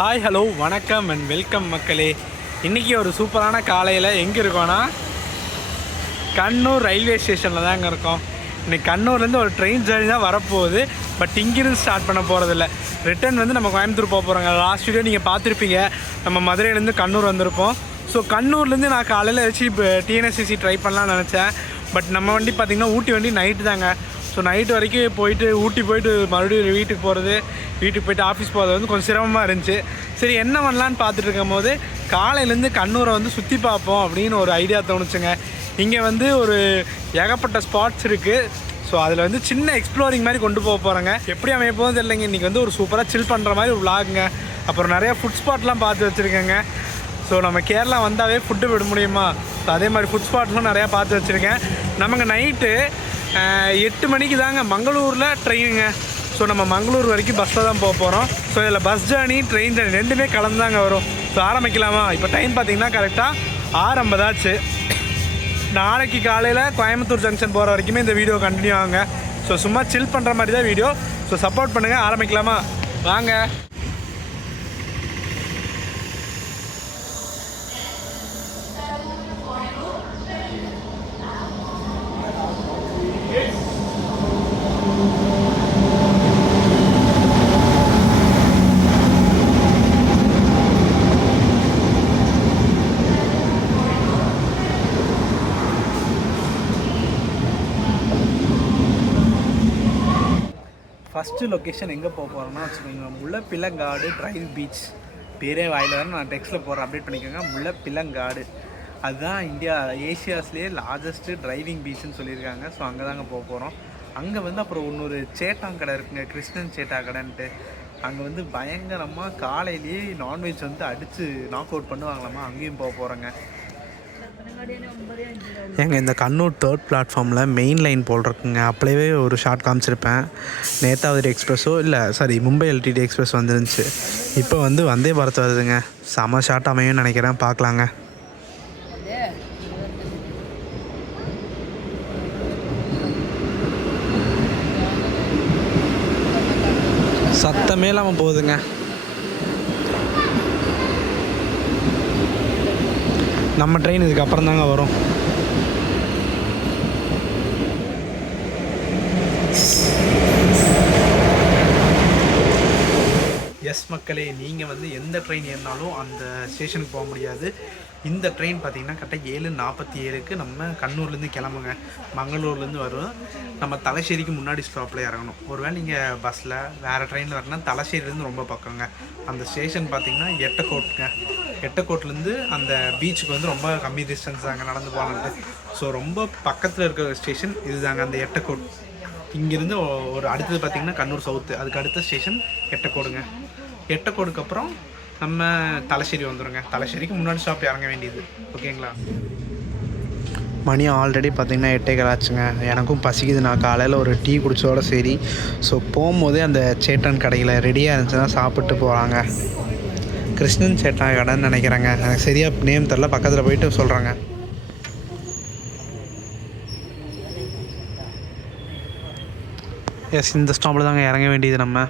Hi hello வணக்கம் and welcome மக்களே. இன்றைக்கி ஒரு சூப்பரான காலையில் எங்கே இருக்கோன்னா கண்ணூர் ரயில்வே ஸ்டேஷனில் தாங்க இருக்கோம். இன்றைக்கி கண்ணூர்லேருந்து ஒரு ட்ரெயின் ஜர்னி தான் வரப்போகுது. பட் இங்கிருந்து ஸ்டார்ட் பண்ண போகிறதில்ல. ரிட்டன் வந்து நம்ம கோயம்புத்தூர் போக போகிறோங்க. லாஸ்ட் வீடியோ நீங்கள் பார்த்துருப்பீங்க, நம்ம மதுரையிலேருந்து கண்ணூர் வந்திருப்போம். ஸோ கண்ணூர்லேருந்து நான் காலையில் வச்சு இப்போ டிஎன்எஸ்சிசி ட்ரை பண்ணலான்னு நினச்சேன். பட் நம்ம வண்டி பார்த்திங்கன்னா ஊட்டி வண்டி நைட்டு தாங்க. ஸோ நைட்டு வரைக்கும் போயிட்டு ஊட்டி போயிட்டு மறுபடியும் வீட்டுக்கு போயிட்டு ஆஃபீஸ் போகிறது வந்து கொஞ்சம் சிரமமாக இருந்துச்சு. சரி என்ன பண்ணலான்னு பார்த்துட்டு இருக்கும் போது காலையிலேருந்து கண்ணூரை வந்து சுற்றி பார்ப்போம் அப்படின்னு ஒரு ஐடியா தோணுச்சுங்க. இங்கே வந்து ஒரு ஏகப்பட்ட ஸ்பாட்ஸ் இருக்குது. ஸோ அதில் வந்து சின்ன எக்ஸ்ப்ளோரிங் மாதிரி கொண்டு போக போகிறேங்க. எப்படி அமைய போகுது தெரியலைங்க. இன்றைக்கி வந்து ஒரு சூப்பராக சில் பண்ணுற மாதிரி ஒரு விளாகுங்க. அப்புறம் நிறையா ஃபுட் ஸ்பாட்லாம் பார்த்து வச்சுருக்கேங்க. ஸோ நம்ம கேரளா வந்தாவே ஃபுட்டு விட முடியுமா? ஸோ அதே மாதிரி ஃபுட் ஸ்பாட்லாம் நிறையா பார்த்து வச்சுருக்கேன். நமக்கு நைட்டு 8 மணிக்கு தாங்க மங்களூரில் ட்ரெயினுங்க. ஸோ நம்ம மங்களூர் வரைக்கும் பஸ்ஸில் தான் போக போகிறோம். ஸோ இதில் பஸ் ஜேர்னி ட்ரெயின் ஜேர்னி ரெண்டுமே கலந்து தாங்க வரும். ஸோ ஆரம்பிக்கலாமா? இப்போ டைம் பார்த்திங்கன்னா கரெக்டாக 6:50 ஆச்சு. நாளைக்கு காலையில் கோயம்புத்தூர் ஜங்ஷன் போகிற வரைக்குமே இந்த வீடியோ கண்டினியூ ஆகுங்க. ஸோ சும்மா சில் பண்ணுற மாதிரி தான் வீடியோ. ஸோ சப்போர்ட் பண்ணுங்கள். ஆரம்பிக்கலாமா? வாங்க. ஃபஸ்ட்டு லொக்கேஷன் எங்கே போக போகிறோம்னா வச்சுக்கோங்க, முல்லைப்பிள்ளங்காடு டிரைவ் பீச். பேரே வாயில் வர நான் டெக்ஸ்ட்டில் போகிறேன், அப்டேட் பண்ணிக்கோங்க. முல்லைப்பிள்ளங்காடு அதுதான் ஏஷியாஸ்லேயே லார்ஜஸ்ட்டு டிரைவிங் பீச்சுன்னு சொல்லியிருக்காங்க. ஸோ அங்கே தாங்க போக போகிறோம். அங்கே வந்து அப்புறம் இன்னொரு சேட்டாங்கடை இருக்குங்க, கிருஷ்ணன் சேட்டா கடைன்ட்டு. அங்கே வந்து பயங்கரமாக காலையிலேயே நான்வெஜ் வந்து அடித்து நாக் அவுட் பண்ணுவாங்களாமா. அங்கேயும் போக போகிறோங்க. எங்கள் இந்த கண்ணூர் 3rd பிளாட்ஃபார்மில் மெயின் லைன் போல் இருக்குங்க. அப்படியே ஒரு ஷார்ட் காமிச்சிருப்பேன். நேதாவரி எக்ஸ்பிரஸோ மும்பை எல்டிடி எக்ஸ்பிரஸ் வந்துருந்துச்சு. இப்போ வந்து வந்தே பாரத் வருதுங்க. செம ஷார்ட் அமையும்னு நினைக்கிறேன். பார்க்கலாங்க. சத்தமே இல்லாமல் போகுதுங்க. நம்ம ட்ரெயின் இதுக்கு அப்புறம் தாங்க வரும். எஸ் மக்களே, நீங்கள் வந்து எந்த ட்ரெயின் ஏறினாலும் அந்த ஸ்டேஷனுக்கு போக முடியாது. இந்த ட்ரெயின் பார்த்திங்கன்னா கரெக்டாக 7:47க்கு நம்ம கண்ணூர்லேருந்து கிளம்புங்க. மங்களூர்லேருந்து வரும். நம்ம தலശ്ശേரிக்கு முன்னாடி ஸ்டாப்பில் இறங்கணும். ஒருவேளை நீங்கள் பஸ்ஸில் வேறு ட்ரெயினில் வரணும்னா தலശ്ശേரிலேருந்து ரொம்ப பக்கங்க. அந்த ஸ்டேஷன் பார்த்திங்கன்னா எட்டக்கோட்டுங்க. எட்டக்கோட்லேருந்து அந்த பீச்சுக்கு வந்து ரொம்ப கம்மி டிஸ்டன்ஸ் தாங்க நடந்து போகலான்ட்டு. ஸோ ரொம்ப பக்கத்தில் இருக்கிற ஸ்டேஷன் இது தாங்க, அந்த எட்டக்கோட். இங்கேருந்து ஒரு அடுத்தது பார்த்திங்கன்னா கண்ணூர் சவுத்து. அதுக்கு அடுத்த ஸ்டேஷன் எட்டக்கோடுங்க. எட்டக்கோடுக்கு அப்புறம் நம்ம தலശ്ശേரி வந்துடுங்க. தலശ്ശേரிக்கு முன்னாடி ஸ்டாப் இறங்க வேண்டியது. ஓகேங்களா? மணி ஆல்ரெடி பார்த்திங்கன்னா 8:15 ஆச்சுங்க. எனக்கும் பசிக்குது. நான் காலையில் ஒரு டீ குடிச்சோட சரி. ஸோ போகும்போதே அந்த சேட்டன் கடையில் ரெடியாக இருந்துச்சுன்னா சாப்பிட்டு போகிறாங்க. கிருஷ்ணன் சேட்டன் கடைன்னு நினைக்கிறேங்க. எனக்கு சரியாக நேம் தெரில. பக்கத்தில் போயிட்டு சொல்கிறாங்க. எஸ், இந்த ஸ்டாப்பில் தாங்க இறங்க வேண்டியது நம்ம.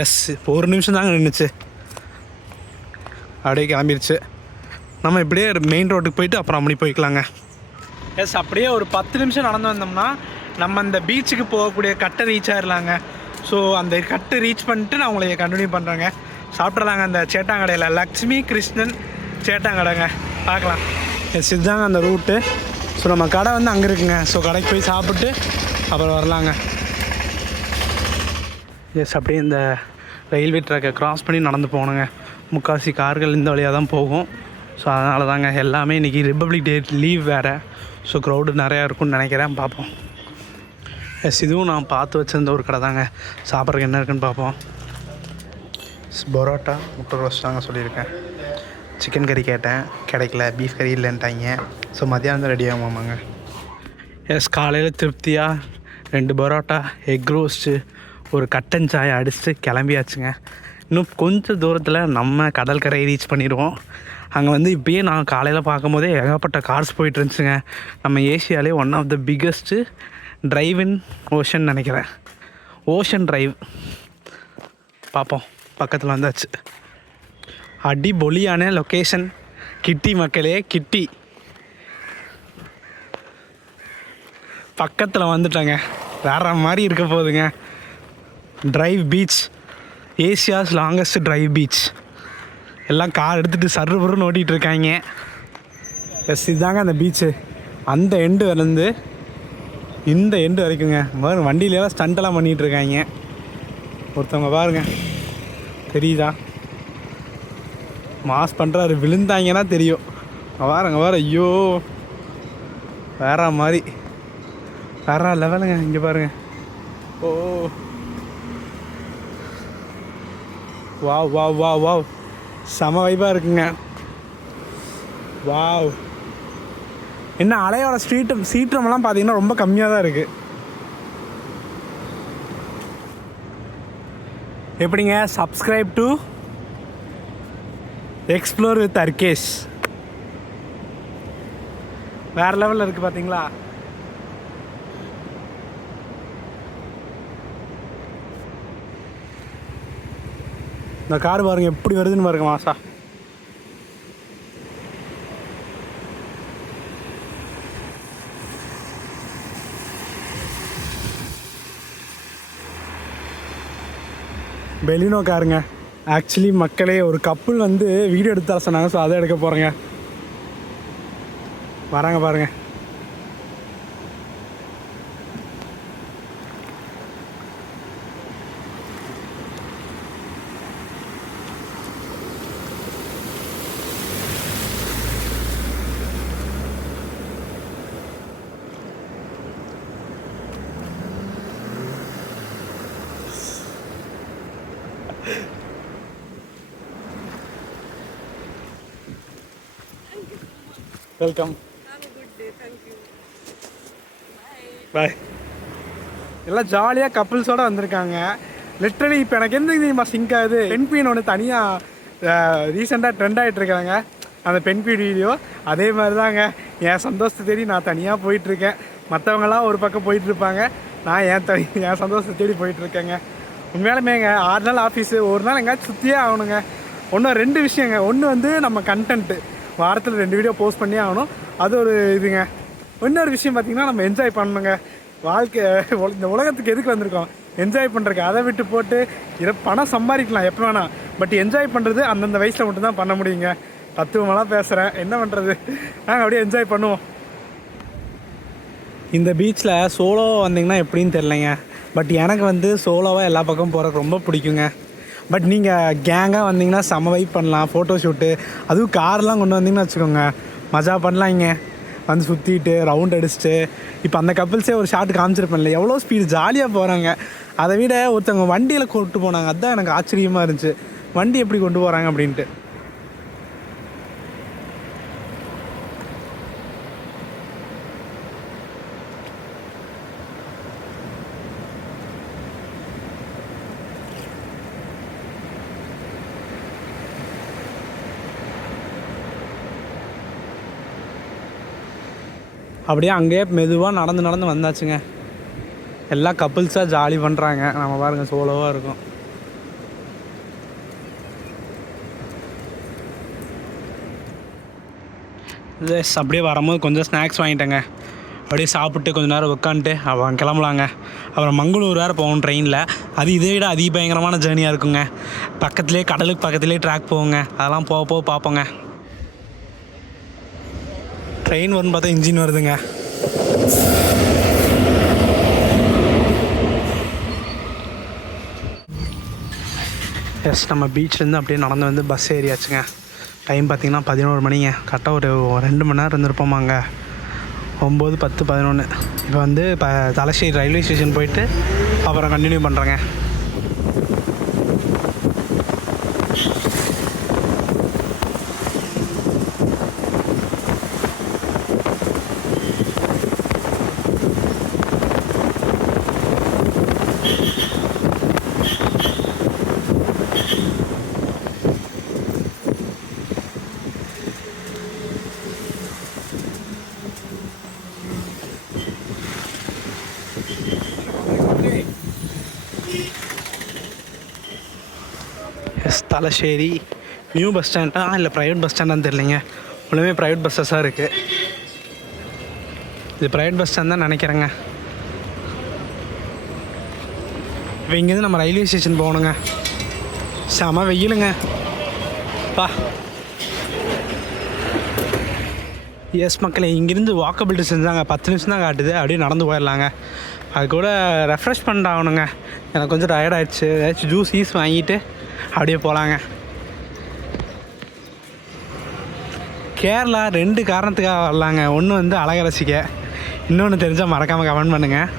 எஸ், ஒரு நிமிஷம் தாங்க நின்றுச்சு. அப்படியே கிளம்பிடுச்சு. நம்ம இப்படியே மெயின் ரோட்டுக்கு போயிட்டு அப்புறம் அப்படி போய்க்கலாங்க. எஸ், அப்படியே ஒரு 10 நிமிஷம் நடந்து வந்தோம்னா நம்ம அந்த பீச்சுக்கு போகக்கூடிய கட்டை ரீச் ஆகிடலாங்க. ஸோ அந்த கட்டை ரீச் பண்ணிட்டு நான் உங்களை கண்டினியூ பண்ணுறேங்க. சாப்பிட்றலாங்க அந்த சேட்டாங்கடையில். லக்ஷ்மி கிருஷ்ணன் சேட்டாங்கடைங்க. பார்க்கலாம். எஸ், இதுதாங்க அந்த ரூட்டு. ஸோ நம்ம கடை வந்து அங்கே இருக்குங்க. ஸோ கடைக்கு போய் சாப்பிட்டு அப்புறம் வரலாங்க. எஸ், அப்படியே இந்த ரயில்வே ட்ராக்கை க்ராஸ் பண்ணி நடந்து போகணுங்க. முக்கால்வாசி கார்கள் இந்த வழியாக தான் போகும். ஸோ அதனால தாங்க எல்லாமே இன்றைக்கி ரிப்பப்ளிக் டே லீவ் வேறு. ஸோ க்ரௌடு நிறையா இருக்கும்னு நினைக்கிறேன். பார்ப்போம். எஸ், இதுவும் நான் பார்த்து வச்சுருந்த ஒரு கடை தாங்க. சாப்பிட்றதுக்கு என்ன இருக்குன்னு பார்ப்போம். பரோட்டா முட்டை ரோஸ்ட் தாங்க சொல்லியிருக்கேன். சிக்கன் கறி கேட்டேன், கிடைக்கல. பீஃப் கறி இல்லைன்ட்டாங்க. ஸோ மத்தியானம் ரெடி ஆகுமாங்க. எஸ், காலையில் திருப்தியாக 2 பரோட்டா, எக் ரோஸ்ட்டு, ஒரு கட்டன் சாயை அடிச்சுட்டு கிளம்பியாச்சுங்க. இன்னும் கொஞ்சம் தூரத்தில் நம்ம கடற்கரையை ரீச் பண்ணிடுவோம். அங்கே வந்து இப்போயே நான் காலையில் பார்க்கும்போதே ஏகப்பட்ட கார்ஸ் போயிட்டு இருந்துச்சுங்க. நம்ம ஏஷியாலே one of the biggest drive in ocean நினைக்கிறேன், ஓஷன் டிரைவ். பார்ப்போம், பக்கத்தில் வந்தாச்சு. அடிபொலியான லொக்கேஷன். கிட்டி மக்களே, கிட்டி பக்கத்தில் வந்துட்டாங்க. வேற மாதிரி இருக்க போகுதுங்க. Drive beach, Asia's longest drive beach. எல்லாம் கார் எடுத்துகிட்டு சர்வருன்னு ஓட்டிகிட்டு இருக்காங்க. எஸ், இதுதாங்க அந்த பீச்சு. அந்த எண்டு வந்து இந்த எண்டு வரைக்குங்க. வண்டியிலலாம் ஸ்டண்டெல்லாம் பண்ணிகிட்டு இருக்காங்க. ஒருத்தவங்க பாருங்க, தெரியுதா? மாஸ் பண்ணுறாரு. விழுந்தாங்கன்னா தெரியும். வாரங்க வார. ஐயோ, வேற மாதிரி, வேற லெவலுங்க. இங்கே பாருங்க. ஓ, வாவ் வாவ் வாவ் வாவ், செம வைப்பாக இருக்குங்க. வாவ். என்ன அலையோட சீற்றமெல்லாம் பார்த்தீங்கன்னா ரொம்ப கம்மியாக தான் இருக்குது. எப்படிங்க? Subscribe to explore with Arkesh. வேறு லெவலில் இருக்குது பார்த்தீங்களா? இந்த கார் பாருங்க எப்படி வருதுன்னு பாருங்க. மாசா பெலினோ காருங்க. ஆக்சுவலி மக்களே, ஒரு கப்புள் வந்து வீடியோ எடுத்து சொன்னாங்க. ஸோ அதை எடுக்க போகிறேங்க. வராங்க பாருங்க. வெல்கம். பாய். எல்லாம் ஜாலியாக கப்புள்ஸோடு வந்திருக்காங்க. லிட்ரலி இப்போ எனக்கு எந்த தெரியுமா சிங்க் ஆகுது, பென்குயின் ஒன்று தனியாக ரீசெண்டாக ட்ரெண்ட் ஆகிட்டு இருக்காங்க. அந்த பென்குயின் வீடியோ அதே மாதிரி தாங்க. என் சந்தோஷத்தை தேடி நான் தனியாக போயிட்டுருக்கேன். மற்றவங்களாம் ஒரு பக்கம் போயிட்டுருப்பாங்க, நான் என் சந்தோஷத்தை தேடி போயிட்டுருக்கேங்க. உண்மையாலுமேங்க 6 நாள் ஆஃபீஸு, ஒரு நாள் எங்கேயாச்சும் சுற்றியே ஆகணுங்க. ஒன்று 2 விஷயங்க. ஒன்று வந்து நம்ம கண்டென்ட்டு வாரத்தில் 2 வீடியோ போஸ்ட் பண்ணியே ஆகணும். அது ஒரு இதுங்க. இன்னொரு விஷயம் பார்த்திங்கன்னா, நம்ம என்ஜாய் பண்ணணுங்க. வாழ்க்கை இந்த உலகத்துக்கு எதுக்கு வந்திருக்கோம்? என்ஜாய் பண்ணுறக்கு. அதை விட்டு போட்டு பணம் சம்பாதிக்கலாம் எப்போ வேணால். பட் என்ஜாய் பண்ணுறது அந்தந்த வயசில் மட்டும்தான் பண்ண முடியுங்க. தத்துவமெல்லாம் பேசுகிறேன், என்ன பண்ணுறது? நாங்கள் அப்படியே என்ஜாய் பண்ணுவோம். இந்த பீச்சில் சோலோவாக வந்தீங்கன்னா எப்படின்னு தெரிலங்க. பட் எனக்கு வந்து சோலோவாக எல்லா பக்கம் போகிறக்கு ரொம்ப பிடிக்குங்க. பட் நீங்கள் கேங்காக வந்தீங்கன்னா செம வைப் பண்ணலாம். ஃபோட்டோ ஷூட்டு, அதுவும் கார்லாம் கொண்டு வந்தீங்கன்னு வச்சுக்கோங்க, மஜா பண்ணலாம். இங்கே வந்து சுற்றிட்டு ரவுண்ட் அடிச்சுட்டு, இப்போ அந்த கப்புள்ஸே ஒரு ஷார்ட் காமிச்சிருப்பேன்ல, எவ்வளோ ஸ்பீடு ஜாலியாக போகிறாங்க. அதை விட ஒருத்தவங்க வண்டியில் கொண்டு போனாங்க, அதுதான் எனக்கு ஆச்சரியமாக இருந்துச்சு. வண்டி எப்படி கொண்டு போகிறாங்க அப்படின்ட்டு. அப்படியே அங்கேயே மெதுவாக நடந்து வந்தாச்சுங்க. எல்லா கப்புள்ஸாக ஜாலி பண்ணுறாங்க. நம்ம பாருங்கள், சோலோவாக இருக்கும். அப்படியே வரும்போது கொஞ்சம் ஸ்நாக்ஸ் வாங்கிட்டேங்க. அப்படியே சாப்பிட்டு கொஞ்சம் நேரம் உட்காந்துட்டு அவன் கிளம்பலாங்க. அப்புறம் மங்களூர் வேறு போகணும் ட்ரெயினில். அது இதை விட அதிபயங்கரமான ஜேர்னியாக இருக்குங்க. பக்கத்துலேயே கடலுக்கு பக்கத்துலேயே ட்ராக் போவோங்க. அதெல்லாம் போக பார்ப்போங்க. ட்ரெயின் வரும்னு பார்த்தா இன்ஜின் வருதுங்க. எஸ், நம்ம பீச்லேருந்து அப்படியே நடந்து வந்து பஸ் ஏறியாச்சுங்க. டைம் பார்த்திங்கன்னா 11 மணிங்க. கரெக்டாக ஒரு 2 மணி நேரம் இருந்திருப்போமாங்க. 9, 10, 11. இப்போ வந்து தலശ്ശേരി ரயில்வே ஸ்டேஷன் போயிட்டு அப்புறம் கண்டினியூ பண்ணுறேங்க. எஸ், தலശ്ശേരി நியூ பஸ் ஸ்டாண்டா இல்லை ப்ரைவேட் பஸ் ஸ்டாண்டான்னு தெரியலைங்க. ஒன்றுமே ப்ரைவேட் பஸ்ஸஸாக இருக்குது. இது ப்ரைவேட் பஸ் ஸ்டாண்ட் தான் நினைக்கிறேங்க. இப்போ இங்கேருந்து நம்ம ரயில்வே ஸ்டேஷன் போகணுங்க. செம வெயிலுங்க பா. எஸ் மக்களே, இங்கேருந்து வாக்கபிள் டிஸ்டன்ஸ் தாங்க, 10 நிமிஷம் தான் காட்டுது. அப்படியே நடந்து போயிடலாங்க. அது கூட ரெஃப்ரெஷ் பண்ணிட்டு ஆகணுங்க. எனக்கு கொஞ்சம் டயர்ட் ஆகிடுச்சு. ஏதாச்சும் ஜூஸ் வாங்கிட்டு அப்படியே போகலாங்க. கேரளா 2 காரணத்துக்காக வரலாங்க. ஒன்று வந்து அழகை ரசிக்க, இன்னொன்று தெரிஞ்சால் மறக்காமல் கமெண்ட் பண்ணுங்கள்.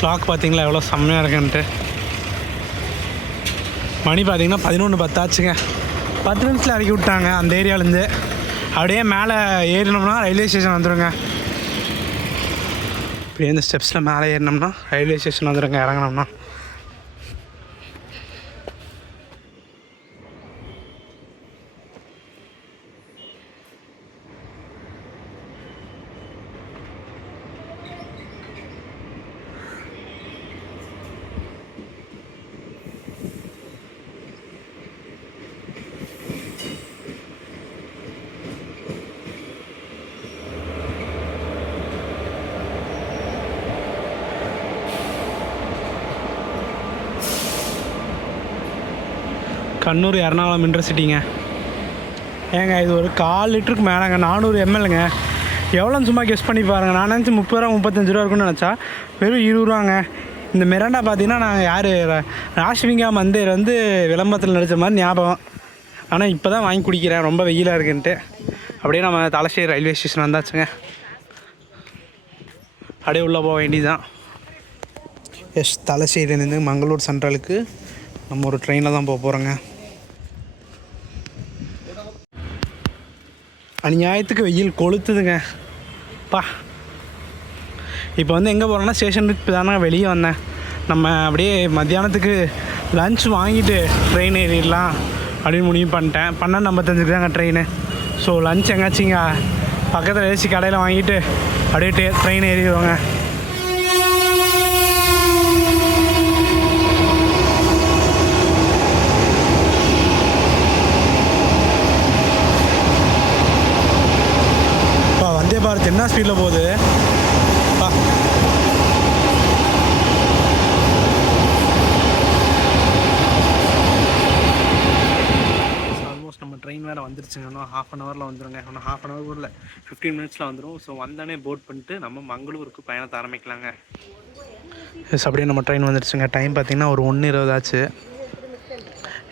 கிளாக் பார்த்தீங்களா எவ்வளோ செம்மையாக இருக்குன்ட்டு. மணி பார்த்தீங்கன்னா 11:10 ஆச்சுங்க. 10 நிமிஷத்தில் இறக்கி விட்டாங்க அந்த ஏரியாவிலேருந்து. அப்படியே மேலே ஏறினோம்னா ரயில்வே ஸ்டேஷன் வந்துடுங்க. இப்படியே இந்த ஸ்டெப்ஸில் மேலே ஏறினோம்னா ரயில்வே ஸ்டேஷன் வந்துடுங்க. இறங்கினோம்னா கண்ணூர் எர்ணாகுளம் இன்டர்சிட்டிங்க. ஏங்க இது ஒரு 1/4 லிட்டருக்கு மேலேங்க, 400 mlங்க. எவ்வளோன்னு சும்மா கெஸ் பண்ணி பாருங்கள். நான் நினச்சி 30 ரூபா 35 ரூபா இருக்குன்னு நினச்சா வெறும் 20 ரூபாங்க. இந்த மிராண்டா பார்த்தீங்கன்னா நாங்கள் யார் ராஷ்மிகா மந்தேர் வந்து விளம்பரத்தில் நடித்த மாதிரி ஞாபகம். ஆனால் இப்போ தான் வாங்கி குடிக்கிறேன், ரொம்ப வெயிலாக இருக்குன்ட்டு. அப்படியே நம்ம தலശ്ശേരി ரயில்வே ஸ்டேஷன் வந்தாச்சுங்க. அப்படியே உள்ளே போக வேண்டியதுதான். எஸ், தலശ്ശേரியிலேருந்து மங்களூர் சென்ட்ரலுக்கு நம்ம ஒரு ட்ரெயினில் தான் போக போகிறோங்க. அநியாயத்துக்கு வெயில் கொளுத்துதுங்க பா. இப்போ வந்து எங்கே போகிறோன்னா ஸ்டேஷனுக்கு இப்போ தானே வெளியே வந்தேன். நம்ம அப்படியே மத்தியானத்துக்கு லன்ச் வாங்கிட்டு ட்ரெயின் ஏறிடலாம் அப்படின்னு முடிவு பண்ணிட்டேன். 12:55 தாங்க ட்ரெயின். ஸோ லன்ச் எங்காச்சிங்க பக்கத்தில் ஏசி கடையில் வாங்கிட்டு அப்படியே ட்ரெயின் ஏறிடுவாங்க. பாரத் என்ன ஸ்பீடில் போகுது பா. ஆல்மோஸ்ட் நம்ம ட்ரெயின் வேறு வந்துருச்சுங்க. இன்னும் 1/2 ஹவரில் வந்துடுங்க. இன்னும் 1/2 ஹவர் இல்லை 15 மினிட்ஸில் வந்துடும். ஸோ வந்தானே போட் பண்ணிட்டு நம்ம மங்களூருக்கு பயணத்தை ஆரம்பிக்கலாங்க. எஸ், அப்படியே நம்ம ட்ரெயின் வந்துருச்சுங்க. டைம் பார்த்திங்கன்னா ஒரு 1:20 ஆச்சு.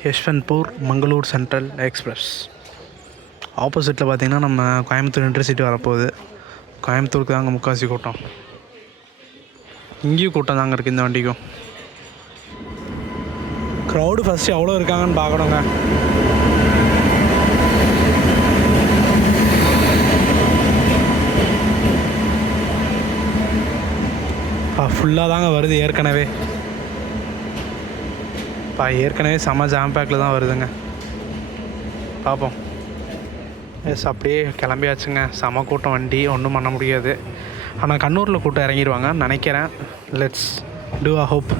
Yesvantpur Mangalore central express. ஆப்போசிட்டில் பார்த்திங்கன்னா நம்ம கோயம்புத்தூர் இன்டர்சிட்டி வரப்போகுது. கோயம்புத்தூருக்கு தாங்க முக்கால்வாசி கூட்டம். இங்கேயும் கூட்டம் தாங்க இருக்குது இந்த வண்டிக்கும். க்ரௌடு ஃபஸ்ட்டு எவ்வளோ இருக்காங்கன்னு பார்க்கணுங்க. ஃபுல்லாக தாங்க வருது ஏற்கனவே. ஏற்கனவே செம்ம ஜாம் பேக்கில் தான் வருதுங்க. பார்ப்போம். எஸ், அப்படியே கிளம்பியாச்சுங்க. செம கூட்டம் வண்டி, ஒன்றும் பண்ண முடியாது. ஆனால் கண்ணூரில் கூட்டம் இறங்கிடுவாங்கன்னு நினைக்கிறேன். Let's do a hope.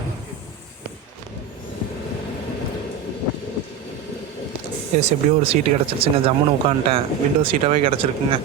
Yes, எப்படியோ ஒரு சீட்டு கிடச்சிருச்சுங்க. ஜம்முன்னு உட்காந்துட்டேன். விண்டோ சீட்டாகவே கிடச்சிருக்குங்க.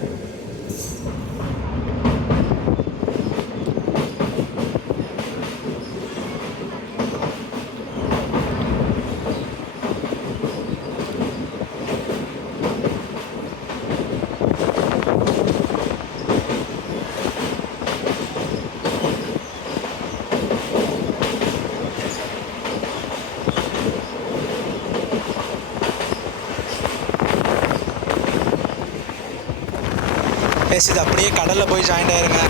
எஸ், இது அப்படியே கடலில் போய் ஜாயின் ஆயிருங்க.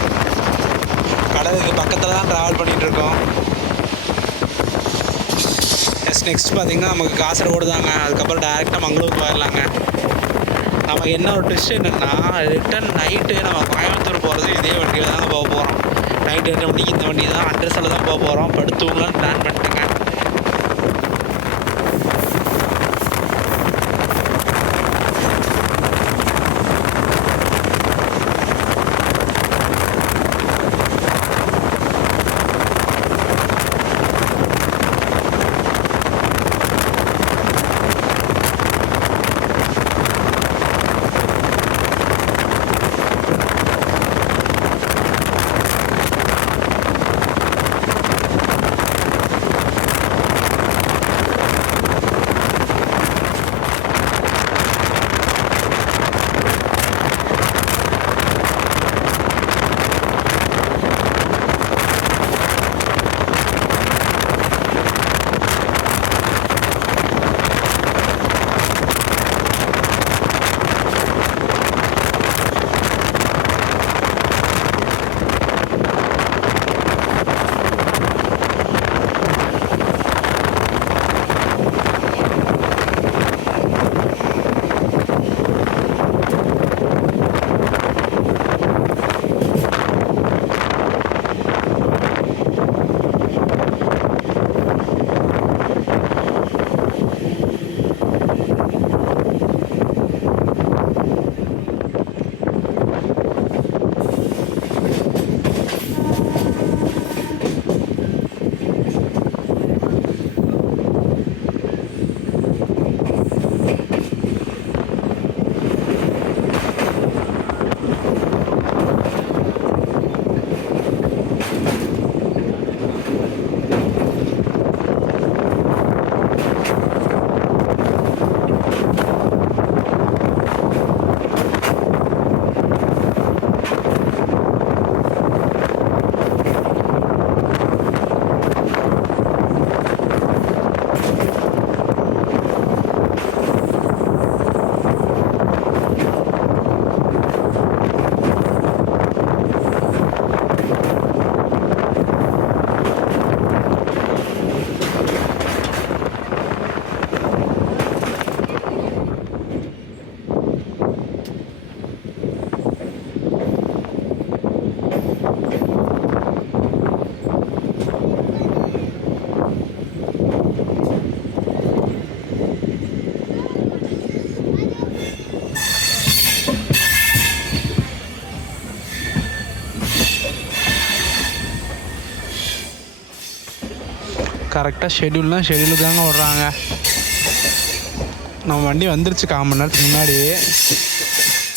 கடலுக்கு பக்கத்தில் தான் ட்ராவல் பண்ணிகிட்ருக்கோம். எஸ், நெக்ஸ்ட் பார்த்திங்கன்னா நமக்கு காசர்கோடு தாங்க. அதுக்கப்புறம் டேரெக்டாக மங்களூர் போயிடலாங்க. நமக்கு என்ன ஒரு ட்விஸ்ட் என்னென்னா, ரிட்டன் நைட்டு நம்ம கோயம்புத்தூர் போகிறது இதே வண்டியில் தாங்க போக போகிறோம். நைட்டு 2 மணிக்கு இந்த வண்டி தான் அட்ரஸில் தான் போக போகிறோம். படுத்துவங்களான்னு பிளான் பண்ணிட்டுங்க. கரெக்டாக ஷெடியூலுக்கு தாங்க விட்றாங்க. நம்ம வண்டி வந்துருச்சு 1/4 மணி நேரத்துக்கு முன்னாடியே.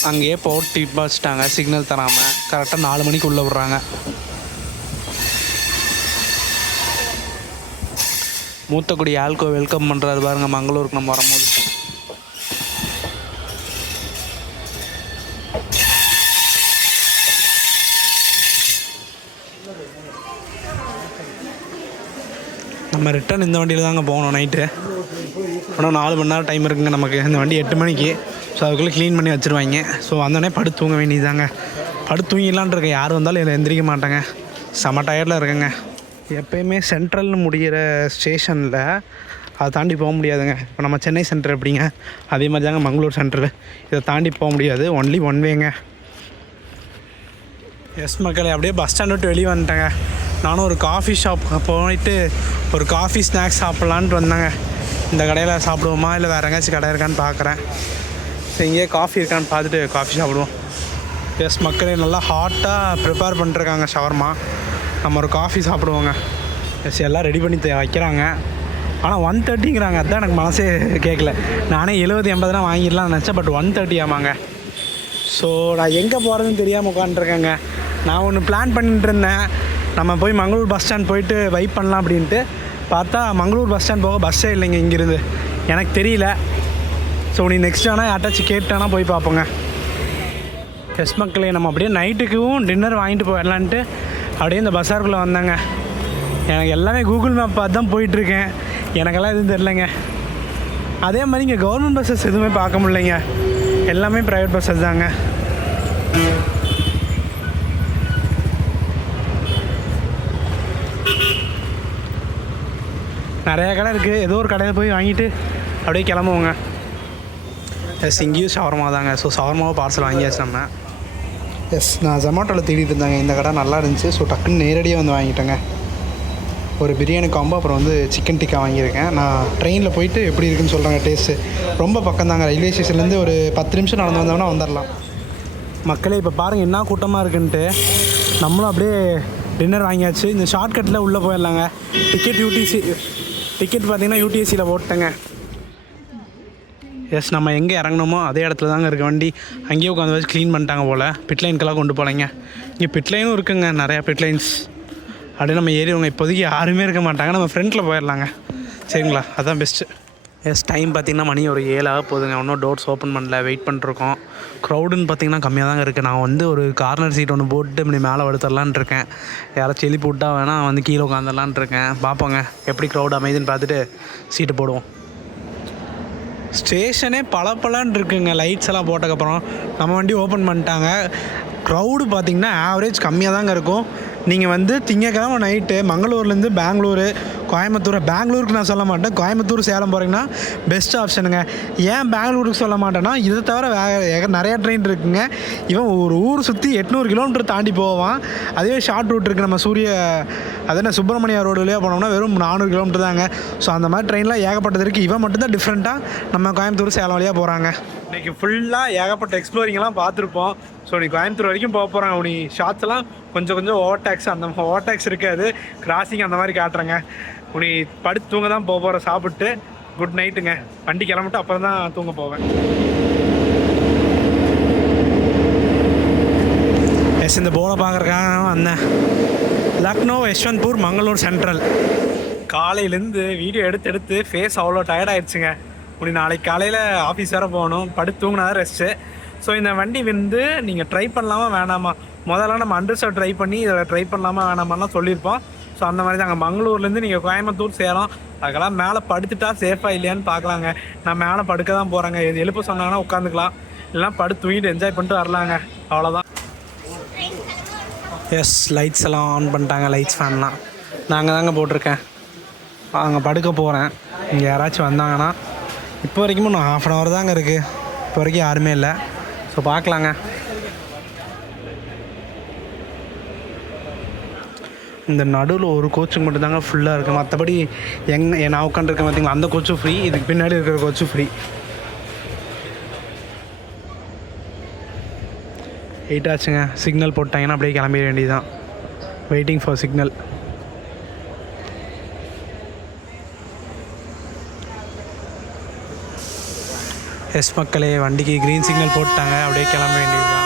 அங்கேயே போட்டு வச்சுட்டாங்க சிக்னல் தராமல். கரெக்டாக 4 மணிக்கு உள்ளே விட்றாங்க. மூத்தக்குடி ஆல்கோ வெல்கம் பண்ணுறாரு பாருங்க மங்களூருக்கு நம்ம வரும்போது. நம்ம ரிட்டன் இந்த வண்டியில் தாங்க போகணும் நைட்டு. ஆனால் 4 மணி நேரம் டைம் இருக்குங்க நமக்கு. இந்த வண்டி 8 மணிக்கு. ஸோ அதுக்குள்ளே க்ளீன் பண்ணி வச்சுருவாங்க. ஸோ வந்தோடனே படுத்து தூங்க வேண்டியதாங்க. படுத்து தூங்கிடலான் இருக்கேன். யார் வந்தாலும் இதில் எந்திரிக்க மாட்டாங்க. செம டயர்டில் இருக்குங்க. எப்போயுமே சென்ட்ரல்னு முடிகிற ஸ்டேஷனில் அதை தாண்டி போக முடியாதுங்க. இப்போ நம்ம சென்னை சென்டர் எப்படிங்க, அதே மாதிரி தாங்க மங்களூர் சென்டரு. இதை தாண்டி போக முடியாது. ஒன்லி ஒன் வேங்க. எஸ் மக்களே, அப்படியே பஸ் ஸ்டாண்ட் விட்டு வெளியே வந்துட்டேங்க. நானும் ஒரு காஃபி ஷாப் போயிட்டு ஒரு காஃபி ஸ்நாக்ஸ் சாப்பிட்லான்ட்டு வந்தேங்க. இந்த கடையில் சாப்பிடுவோமா இல்லை வேறு எங்கேயாச்சும் கடை இருக்கான்னு பார்க்குறேன். ஸோ இங்கேயே காஃபி இருக்கான்னு பார்த்துட்டு காஃபி சாப்பிடுவோம். எஸ் மக்களே, நல்லா ஹாட்டாக ப்ரிப்பேர் பண்ணிருக்காங்க ஷவர்மா. நம்ம ஒரு காஃபி சாப்பிடுவோங்க. எஸ் எல்லாம் ரெடி பண்ணி வைக்கிறாங்க. ஆனால் 130ங்கிறாங்க. அதுதான் எனக்கு மனசே கேட்கல. நானே 70-80 தான் வாங்கிடலாம்னு நினச்சேன். பட் 130 ஆமாங்க. ஸோ நான் எங்கே போகிறதுன்னு தெரியாமல் உட்காந்துருக்கேங்க. நான் ஒன்று பிளான் பண்ணிட்டு இருந்தேன். நம்ம போய் மங்களூர் பஸ் ஸ்டாண்ட் போயிட்டு வைப் பண்ணலாம் அப்படின்ட்டு பார்த்தா மங்களூர் பஸ் ஸ்டாண்ட் போக பஸ்ஸே இல்லைங்க இங்கேருந்து. எனக்கு தெரியல. ஸோ நீ நெக்ஸ்ட் ஆனால் யார்ட்டாச்சும் கேட்டானா போய் பார்ப்போங்க. எஸ் மக்களே, நம்ம அப்படியே நைட்டுக்கும் டின்னர் வாங்கிட்டு போயிடலான்ட்டு அப்படியே இந்த பஸ்ஸாருக்குள்ளே வந்தாங்க. எனக்கு எல்லாமே கூகுள் மேப் பார்த்து தான் போயிட்டுருக்கேன். எனக்கெல்லாம் எதுவும் தெரிலங்க. அதே மாதிரி இங்கே கவர்மெண்ட் பஸ்ஸஸ் எதுவுமே பார்க்க முடியலைங்க. எல்லாமே ப்ரைவேட் பஸ்ஸஸ் தாங்க. நிறையா கடை இருக்குது. ஏதோ ஒரு கடையில் போய் வாங்கிட்டு அப்படியே கிளம்புவோங்க. எஸ் இங்கேயும் ஷவர்மா தாங்க. ஸோ ஷவர்மாவை பார்சல் வாங்கியாச்சு நம்ம. எஸ் நான் ஜொமேட்டோவில் தேடிட்டு இருந்தாங்க. இந்த கடை நல்லா இருந்துச்சு. ஸோ டக்குன்னு நேரடியாக வந்து வாங்கிட்டேங்க. ஒரு பிரியாணி காம்போ, அப்புறம் வந்து சிக்கன் டிக்கா வாங்கியிருக்கேன். நான் ட்ரெயினில் போயிட்டு எப்படி இருக்குன்னு சொல்கிறாங்க டேஸ்ட்டு. ரொம்ப பக்கம் தாங்க. ரயில்வே ஸ்டேஷன்லேருந்து ஒரு 10 நிமிஷம் நடந்து வந்தோம்னா வந்துடலாம். மக்களே இப்போ பாருங்கள் என்ன கூட்டமாக இருக்குன்ட்டு. நம்மளும் அப்படியே டின்னர் வாங்கியாச்சு. இந்த ஷார்ட்கட்டில் உள்ளே போயிடலாங்க. டிக்கெட் பார்த்திங்கன்னா யூடிஎஸ்சியில் போட்டேங்க. எஸ் நம்ம எங்கே இறங்கணுமோ அதே இடத்துல தாங்க இருக்க வண்டி. அங்கேயே உட்காந்து வச்சு க்ளீன் பண்ணிட்டாங்க போல். பிட்லைனுக்கெல்லாம் கொண்டு போகலைங்க. இங்கே பிட்லைனும் இருக்குங்க, நிறையா பிட்லைன்ஸ். அப்படியே நம்ம ஏறிடுவோங்க. இப்போதைக்கு யாருமே இருக்க மாட்டாங்க. நம்ம ஃப்ரண்ட்டில் போயிடலாங்க. சரிங்களா, அதுதான் பெஸ்ட்டு. எஸ் டைம் பார்த்திங்கன்னா மணி ஒரு 7 ஆக போகுதுங்க. இன்னும் டோர்ஸ் ஓப்பன் பண்ணல, வெயிட் பண்ணிருக்கோம். க்ரௌடுன்னு பார்த்திங்கன்னா கம்மியாக தாங்க இருக்குது. நான் வந்து ஒரு கார்னர் சீட் ஒன்று போட்டு இப்படி மேலே படுத்துடலான் இருக்கேன். யாராச்சும் எழுப்பி விட்டா வேணால் வந்து கீழே உட்காந்துடலான் இருக்கேன். பார்ப்போங்க எப்படி க்ரௌட் அமைதுன்னு பார்த்துட்டு சீட்டு போடுவோம். ஸ்டேஷனே பளபளன்னு இருக்குங்க. லைட்ஸ் எல்லாம் போட்டதுக்கப்புறம் நம்ம வண்டி ஓப்பன் பண்ணிட்டாங்க. க்ரௌடு பார்த்திங்கன்னா ஆவரேஜ் கம்மியாக தாங்க இருக்கும். நீங்கள் வந்து திங்கக்கிழமை நைட்டு மங்களூர்லேருந்து பெங்களூருக்கு நான் சொல்ல மாட்டேன், கோயம்புத்தூர் சேலம் போகிறீங்கன்னா பெஸ்ட் ஆப்ஷனுங்க. ஏன் பெங்களூருக்கு சொல்ல மாட்டேன்னா, இதை தவிர நிறையா ட்ரெயின் இருக்குங்க. இவன் ஒரு ஊர் சுற்றி 800 கிலோமீட்டர் தாண்டி போவான். அதுவே ஷார்ட் ரூட் இருக்குது. நம்ம சுப்பிரமணியா ரோடு வழியாக போனோம்னா வெறும் 400 கிலோமீட்டர் தாங்க. ஸோ அந்த மாதிரி ட்ரெயின்லாம் ஏகப்பட்டது இருக்குது. இவன் மட்டும்தான் டிஃப்ரெண்ட்டாக நம்ம கோயம்புத்தூர் சேலம் வழியாக போகிறாங்க. இன்றைக்கி ஃபுல்லாக ஏகப்பட்ட எக்ஸ்ப்ளோரிங்கெல்லாம் பார்த்துருப்போம். ஸோ நீ கோயம்புத்தூர் வரைக்கும் போக போகிறாங்க. நீ ஷார்ட்ஸ்லாம் கொஞ்சம் ஓவர்டேக்ஸ், அந்த ஓவர்டேக்ஸ் இருக்காது, கிராசிங் அந்த மாதிரி காட்டுறேங்க. நீ படுத்து தூங்க தான் போக போகிற. சாப்பிட்டு குட் நைட்டுங்க. வண்டி கிளம்பிட்டு அப்புறம் தான் தூங்க போவேன். எஸ் இந்த போர்டை பார்க்குறக்காக வந்தேன். லக்னோ யஷ்வந்த்பூர் மங்களூர் சென்ட்ரல். காலையிலேருந்து வீடியோ எடுத்து ஃபேஸ் அவ்வளோ டயர்ட் ஆகிடுச்சுங்க. நாளைக்கு காலையில் ஆஃபீஸ் வேறு போகணும். படுத்து தூங்கினா தான் ரெஸ்ட்டு. ஸோ இந்த வண்டி வந்து நீங்கள் ட்ரை பண்ணலாமா வேணாமா, முதல்ல நம்ம அண்டர்ஸ்டார் ட்ரை பண்ணி இதில் ட்ரை பண்ணலாமா வேணாமாலாம் சொல்லியிருப்போம். ஸோ அந்த மாதிரி தாங்க மங்களூர்லேருந்து நீங்கள் கோயம்புத்தூர் சேலம் அதுக்கெல்லாம் மேலே படுத்துட்டா சேஃபாக இல்லையான்னு பார்க்கலாங்க. நான் மேலே படுக்க தான் போகிறேங்க. எது எழுப்ப சொன்னாங்கன்னா உட்காந்துக்கலாம், இல்லைனா படுத்து தூங்கிட்டு என்ஜாய் பண்ணிட்டு வரலாங்க. அவ்வளோதான். எஸ் லைட்ஸ் எல்லாம் ஆன் பண்ணிட்டாங்க. லைட்ஸ் ஃபேன்லாம் நாங்கள் தாங்க போட்டிருக்கேன். அங்கே படுக்க போகிறேன். இங்கே யாராச்சும் வந்தாங்கன்னா, இப்போ வரைக்கும் இன்னும் 1/2 hour தாங்க இருக்குது. இப்போ வரைக்கும் யாருமே இல்லை. ஸோ பார்க்கலாங்க. இந்த நடுவில் ஒரு கோச்சுக்கு மட்டும்தாங்க ஃபுல்லாக இருக்குது. மற்றபடி நான் உட்காந்துருக்கேன் பார்த்தீங்களா, அந்த கோச்சும் ஃப்ரீ. இதுக்கு பின்னாடி இருக்கிற கோச்சும் ஃப்ரீ. 8 ஆச்சுங்க. சிக்னல் போட்டாங்கன்னா அப்படியே கிளம்பிட வேண்டியதுதான். Waiting for signal. எஸ் மக்களே, வண்டிக்கு க்ரீன் சிக்னல் போட்டாங்க, அப்படியே கிளம்ப வேண்டியதுதான்.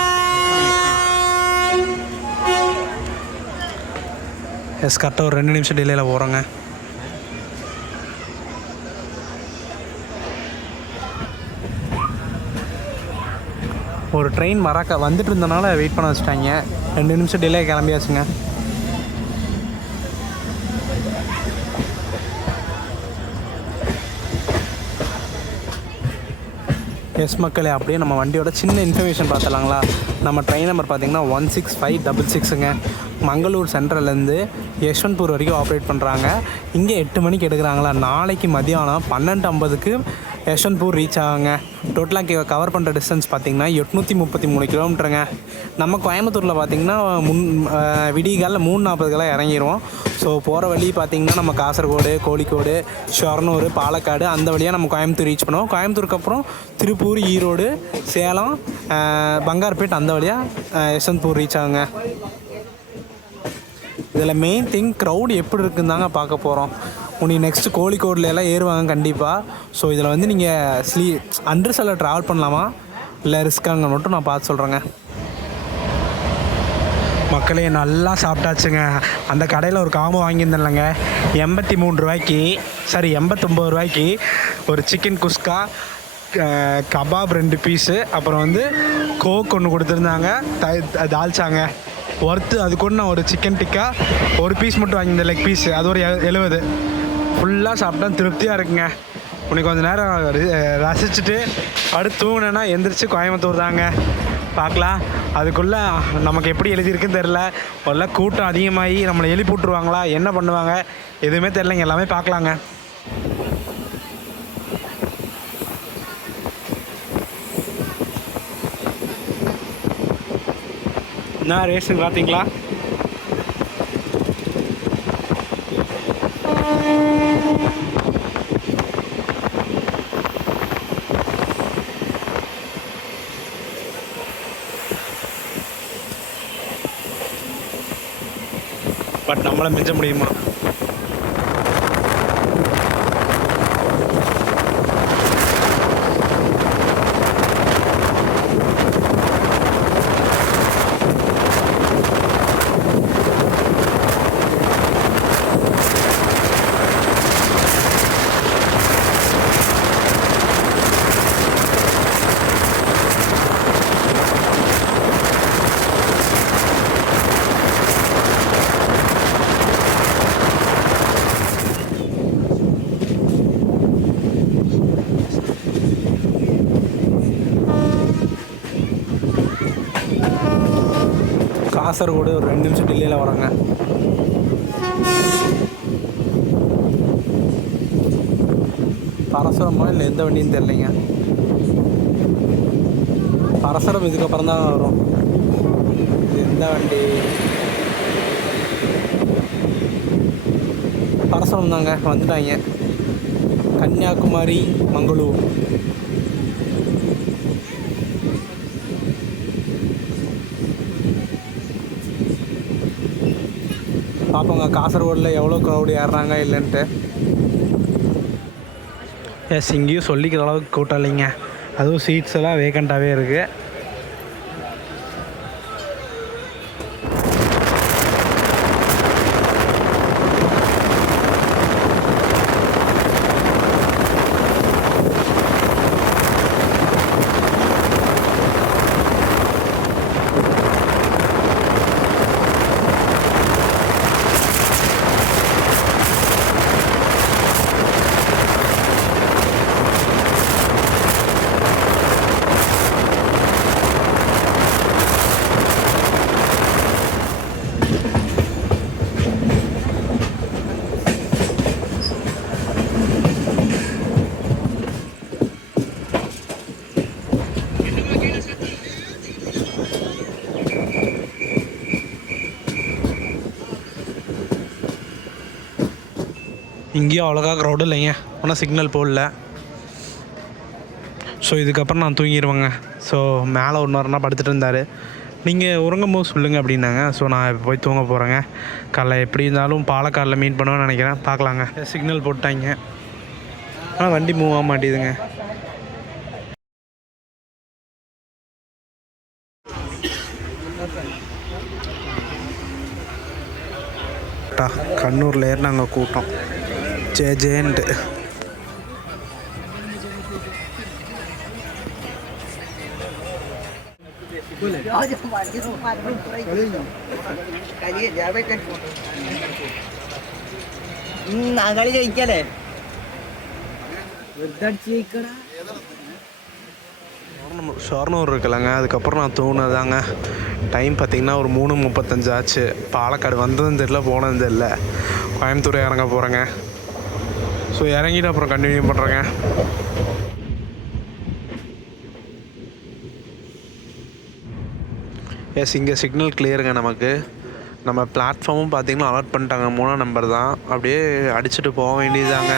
எஸ் கரெக்டாக ஒரு 2 நிமிஷம் டிலேயில் போகிறோங்க. ஒரு ட்ரெயின் வந்துட்டு இருந்தனால வெயிட் பண்ண வச்சுட்டாங்க. 2 நிமிஷம் டிலே கிளம்பியாச்சுங்க. எஸ் மக்களே, அப்படியே நம்ம வண்டியோட சின்ன இன்ஃபர்மேஷன் பார்த்துலாங்களா? நம்ம ட்ரெயின் நம்பர் பார்த்திங்கன்னா 16566ங்க. மங்களூர் சென்ட்ரல்லேருந்து யஷ்வந்த்பூர் வரைக்கும் ஆப்ரேட் பண்ணுறாங்க. இங்கே 8 மணிக்கு எடுக்கிறாங்களா. நாளைக்கு மதியானம் 12:50க்கு யஷ்வந்த்பூர் ரீச் ஆகுங்க. டோட்டலாக கவர் பண்ணுற டிஸ்டன்ஸ் பார்த்திங்கன்னா 833 கிலோமீட்டருங்க. நம்ம கோயம்புத்தூரில் பார்த்திங்கன்னா விடிகாலில் 3:40க்கெல்லாம் இறங்கிடுவோம். ஸோ போகிற வழி பார்த்திங்கன்னா நம்ம காசர்கோடு, கோழிக்கோடு, ஷொர்ணூர், பாலக்காடு அந்த வழியாக நம்ம கோயம்புத்தூர் ரீச் பண்ணுவோம். கோயம்புத்தூருக்கு அப்புறம் திருப்பூர், ஈரோடு, சேலம், பங்கார்பேட் அந்த வழியாக யஷ்வந்த்பூர் ரீச் ஆகுங்க. இதில் மெயின் திங் க்ரௌட் எப்படி இருக்குன்னு தாங்க பார்க்க போகிறோம். உனக்கு நெக்ஸ்ட்டு கோழிக்கோடில் எல்லாம் ஏறுவாங்க கண்டிப்பாக. ஸோ இதில் வந்து நீங்கள் அண்டர்செல்லில் ட்ராவல் பண்ணலாமா இல்லை ரிஸ்க்காங்க மட்டும் நான் பார்த்து சொல்கிறேங்க. மக்களே, நல்லா சாப்பிட்டாச்சுங்க. அந்த கடையில் ஒரு காம்போ வாங்கியிருந்தேன்லங்க, 83 ரூபாய்க்கு, சாரி 89 ரூபாய்க்கு ஒரு சிக்கன் குஸ்கா, கபாப் 2 பீஸு, அப்புறம் வந்து கோக் ஒன்று கொடுத்துருந்தாங்க, தால்ச்சாங்க ஒர்த்து. அது கூட நான் ஒரு சிக்கன் டிக்கா ஒரு பீஸ் மட்டும் வாங்கியிருந்தேன், லெக் பீஸு, அது ஒரு 70. ஃபுல்லாக சாப்பிட்டா திருப்தியாக இருக்குங்க. உனக்கு கொஞ்சம் நேரம் ரசிச்சுட்டு படுத்து தூங்கினேன்னா எந்திரிச்சு கோயம்புத்தூர் தாங்க. பார்க்கலாம், அதுக்குள்ளே நமக்கு எப்படி எழுதியிருக்குன்னு தெரில. உள்ள கூட்டம் அதிகமாகி நம்மளை எழுப்பி விட்ருவாங்களா, என்ன பண்ணுவாங்க எதுவுமே தெரிலங்க. எல்லாமே பார்க்கலாங்க. என்ன ரேஸுன்னு பார்த்தீங்களா? பட் நம்மளை மிஞ்ச முடியுமா? காசர்கோடு ஒரு 2 நிமிஷம் டில்லேயில் வராங்க. பரசுரமா இல்லை எந்த வண்டின்னு தெரியலைங்க. பரசுரம் இதுக்கப்புறம் தான் வரும். இது எந்த வண்டி? பரசுரம் தாங்க, வந்துட்டாங்க. கன்னியாகுமரி, மங்களூர். பார்ப்போங்க காசர்கோடில் எவ்வளோ க்ரௌடு ஏறுறாங்க இல்லைன்ட்டு. எஸ், இங்கேயும் சொல்லிக்கிற அளவுக்கு கூட்டம் இல்லைங்க. அதுவும் சீட்ஸ் எல்லாம் வேக்கண்ட்டாகவே இருக்குது. இங்கேயும் அவ்வளோக்கா க்ரௌடு இல்லைங்க, ஆனால் சிக்னல் போடல. ஸோ இதுக்கப்புறம் நான் தூங்கிடுவேங்க. ஸோ மேலே ஒன்று படுத்துட்டு இருந்தார். நீங்கள் உறங்கும் போது சொல்லுங்கள் அப்படின்னாங்க. ஸோ நான் இப்போ போய் தூங்க போகிறேங்க. காலைல எப்படி இருந்தாலும் பாலக்காடில் மீட் பண்ணுவேன்னு நினைக்கிறேன். பார்க்கலாங்க. சிக்னல் போட்டாங்க, ஆனால் வண்டி மூவ் ஆக மாட்டேதுங்க. கண்ணூரில் ஏறினாங்க கூட்டம் ஜேன்ட்டு. ஷொர்ணூர் இருக்குல்லங்க, அதுக்கப்புறம் நான் தூங்கினதாங்க. டைம் பார்த்திங்கன்னா ஒரு 3:35 ஆச்சு. பாலக்காடு வந்ததும் தெரியல, போனதும் தெரியல. கோயம்புத்தூர் இறங்க போகிறேங்க. ஸோ இறங்கிட்டு அப்புறம் கண்டினியூ பண்ணுறேங்க. எஸ், இங்கே சிக்னல் கிளியருங்க நமக்கு. நம்ம பிளாட்ஃபார்மும் பார்த்திங்கன்னா அலர்ட் பண்ணிட்டாங்க, 3ஆம் நம்பர் தான். அப்படியே அடிச்சுட்டு போக வேண்டியதாங்க.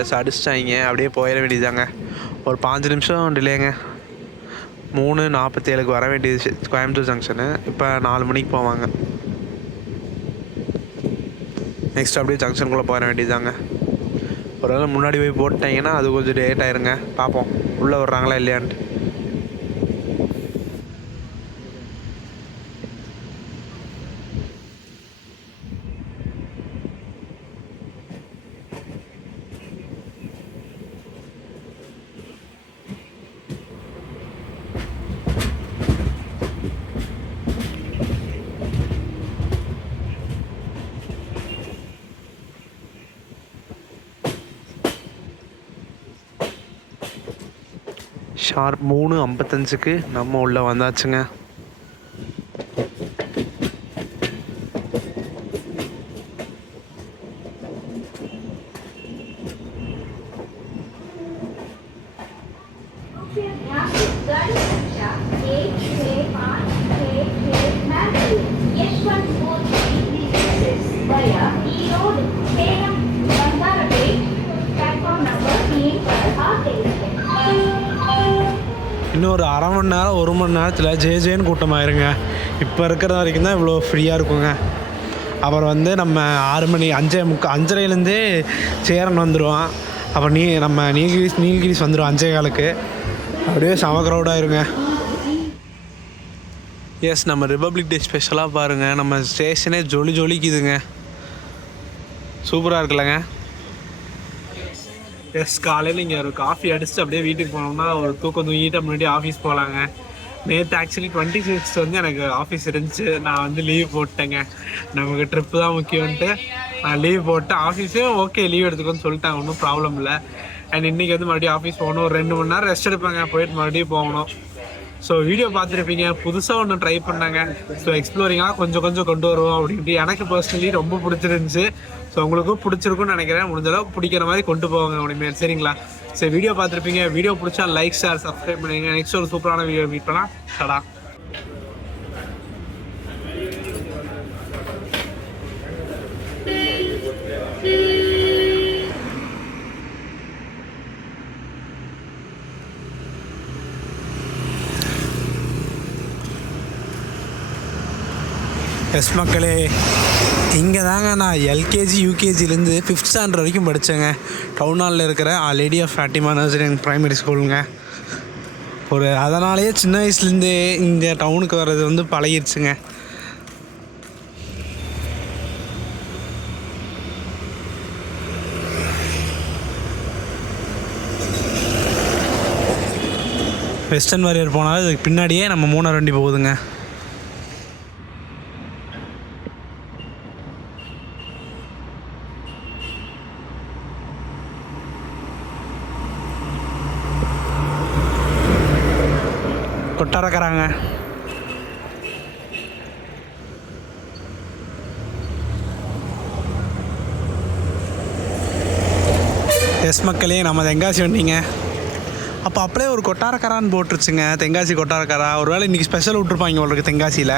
எஸ், அடிச்சிட்டாங்க, அப்படியே போயிட வேண்டியதாங்க. ஒரு 5 நிமிஷம் டிலேங்க. 3:47 வர வேண்டியது கோயம்புத்தூர் ஜங்ஷனு. இப்போ 4 மணிக்கு போவாங்க. நெக்ஸ்ட் அப்படியே ஜங்ஷனுக்குள்ளே போயிட வேண்டியதாங்க. ஒரு வேளை முன்னாடி போய் போட்டாங்கன்னா அது கொஞ்சம் லேட் ஆயிருங்க. பார்ப்போம் உள்ளே வர்றாங்களா இல்லையான்ட்டு. ஷார்ப் 3:55க்கு நம்ம உள்ளே வந்தாச்சுங்க. இன்னும் ஒரு அரை மணி நேரம் 1 மணி நேரத்தில் ஜேன்னு கூட்டமாயிருங்க. இப்போ இருக்கிற வரைக்கும் தான் இவ்வளோ ஃப்ரீயாக இருக்குங்க. அப்புறம் வந்து நம்ம 6 மணி 5:30 சேரன் வந்துடுவான். அப்புறம் நம்ம நீலகிரிஸ் வந்துடும் 5:15. அப்படியே செம க்ரௌடாக இருங்க. எஸ், நம்ம ரிபப்ளிக் டே ஸ்பெஷலாக பாருங்கள். நம்ம ஸ்டேஷனே ஜொலிக்குதுங்க. சூப்பராக இருக்குல்லங்க. எஸ், காலையில் இங்கே ஒரு காஃபி அடிச்சுட்டு அப்படியே வீட்டுக்கு போனோம்னா ஒரு தூக்கம் தூங்கிட்டு முன்னாடி ஆஃபீஸ் போகலாங்க. நேற்று ஆக்சுவலி 26 வந்து எனக்கு ஆஃபீஸ் இருந்துச்சு. நான் வந்து லீவ் போட்டேங்க. நமக்கு ட்ரிப்பு தான் முக்கியம்ன்ட்டு நான் லீவ் போட்டேன். ஆஃபீஸும் ஓகே லீவ் எடுத்துக்கோன்னு சொல்லிட்டாங்க, ஒன்றும் ப்ராப்ளம் இல்லை. அண்ட் இன்றைக்கி வந்து மறுபடியும் ஆஃபீஸ் போகணும். ஒரு 2 மணி நேரம் ரெஸ்ட் எடுப்பாங்க, போயிட்டு மறுபடியும் போகணும். ஸோ வீடியோ பார்த்துருப்பீங்க, புதுசாக ஒன்று ட்ரை பண்ணாங்க. ஸோ எக்ஸ்ப்ளோரிங்காக கொஞ்சம் கொண்டு வருவோம் அப்படின்ட்டு எனக்கு பர்சனலி ரொம்ப பிடிச்சிருந்துச்சு. ஸோ உங்களுக்கும் பிடிச்சிருக்குன்னு நினைக்கிறேன். முடிஞ்சளவு பிடிக்கிற மாதிரி கொண்டு போவாங்க உடனே, சரிங்களா? சரி, வீடியோ பார்த்துருப்பீங்க. வீடியோ பிடிச்சா லைக், ஷேர், சப்ஸ்கிரைப் பண்ணுங்க. நெக்ஸ்ட் ஒரு சூப்பரான வீடியோ மீட் பண்ணலாம். டடா. எஸ் மக்களே, இங்கே தாங்க நான் எல்கேஜி யூகேஜிலேருந்து 5th ஸ்டாண்டர்ட் வரைக்கும் படித்தேங்க. டவுன் ஹாலில் இருக்கிற lady of Fatima nursery and primary ஸ்கூலுங்க. அதனாலேயே சின்ன வயசுலேருந்தே இந்த டவுனுக்கு வர்றது வந்து பழகிடுச்சுங்க. வெஸ்டர்ன் வாரியர் போனாலும் இதுக்கு பின்னாடியே நம்ம 3 வண்டி போகுதுங்க. கொட்டாரக்கறாங்க. எஸ் மக்களே, நம்ம தென்காசி வந்தீங்க. அப்போ அப்படியே ஒரு கொட்டாரக்கரான்னு போட்டுருச்சுங்க. தென்காசி கொட்டாரக்கரா. ஒரு வேளை இன்றைக்கி ஸ்பெஷல் விட்ருப்பாங்க உங்களுக்கு தென்காசியில்.